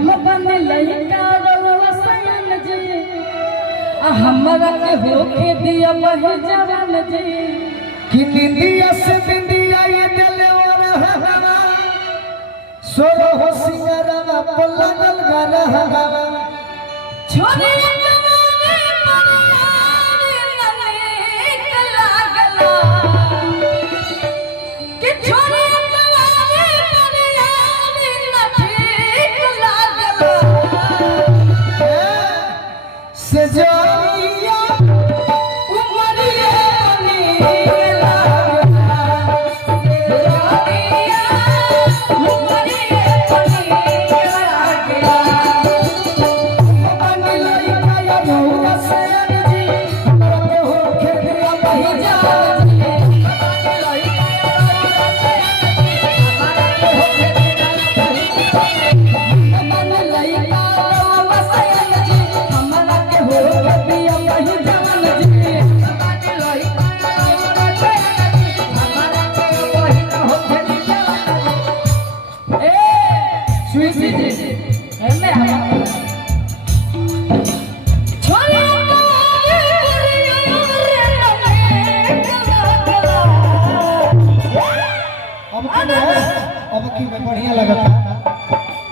हम बन लइका रउआ सयन जी हमरा के होके दिया बहे जवान जी कि निंदिया से बिंदिया ये दिल और हवा सोरो हो सिंगरवा पलगल गरहवा छोरी जवानी परानी नने लागला कि छोरी जवानी परानी नने लागला से जानिया उमरिए बनी लागला जानिया उमरिए बनी लागला बन लइका या रउआ सयन जी हमरा के होके दिया बहे जवान जी अब की में बढ़िया लगता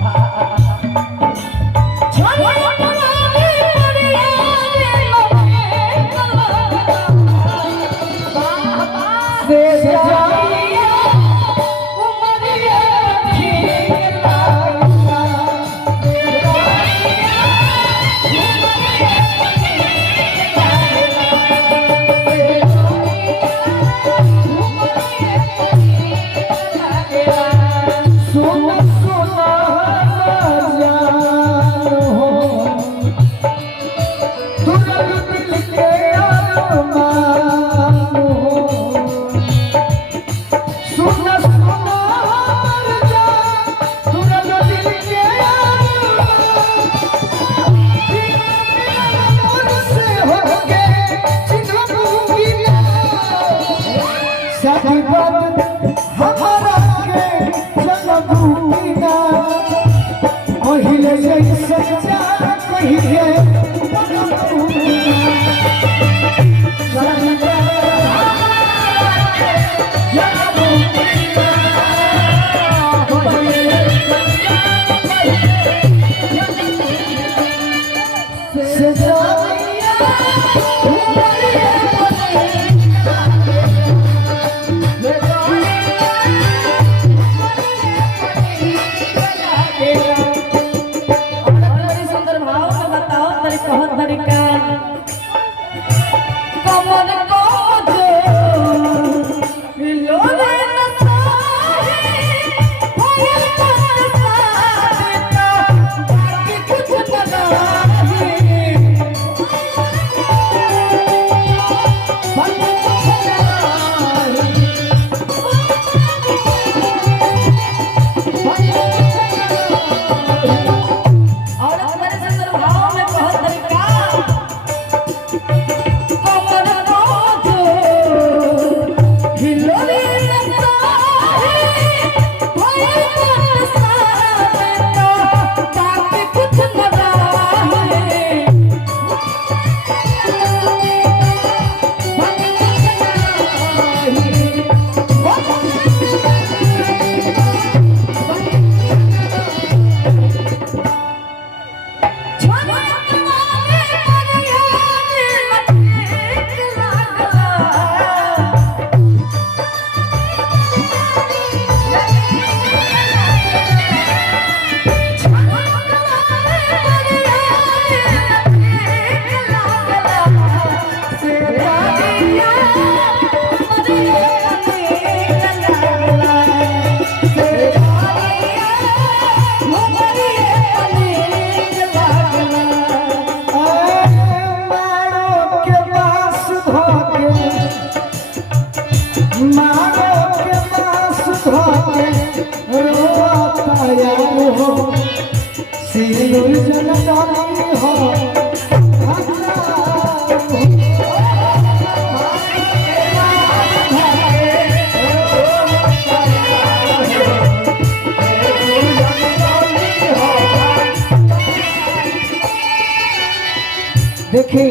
देखी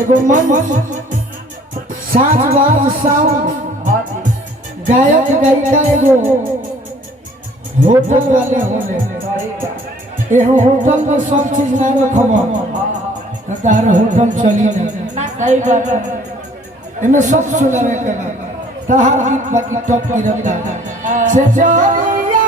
एगो मन साज बाज साउंड गायक गायिका एगो होटल वाले होले एहो होटल में सब चीज ना रखब तार होटल चली ना सही बात है। इनमें सब सुनावे के बा तहार गीत बाकी टॉप की रखता से जरिया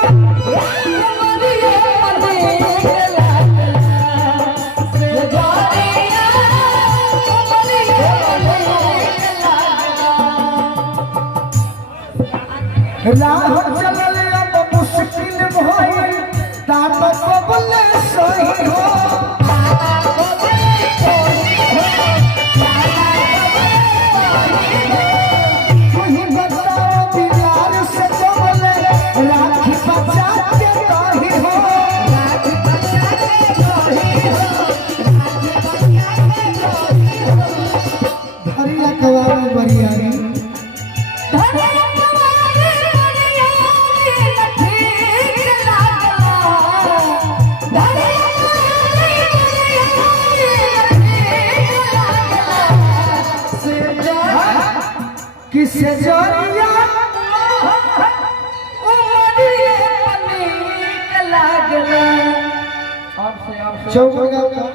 राह चलल अब मुश्किल भइल तात बबले सही हो तुही बताओ दिलार से बबले राखी बचा के कही हो राखी बचा के कही हो धरिया कवावे बरियारी किसे जरिया उमरिए पनीक लागला चौक गाँव का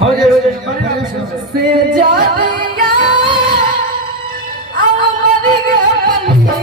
हो जाए से जरिया उमरिए पनीक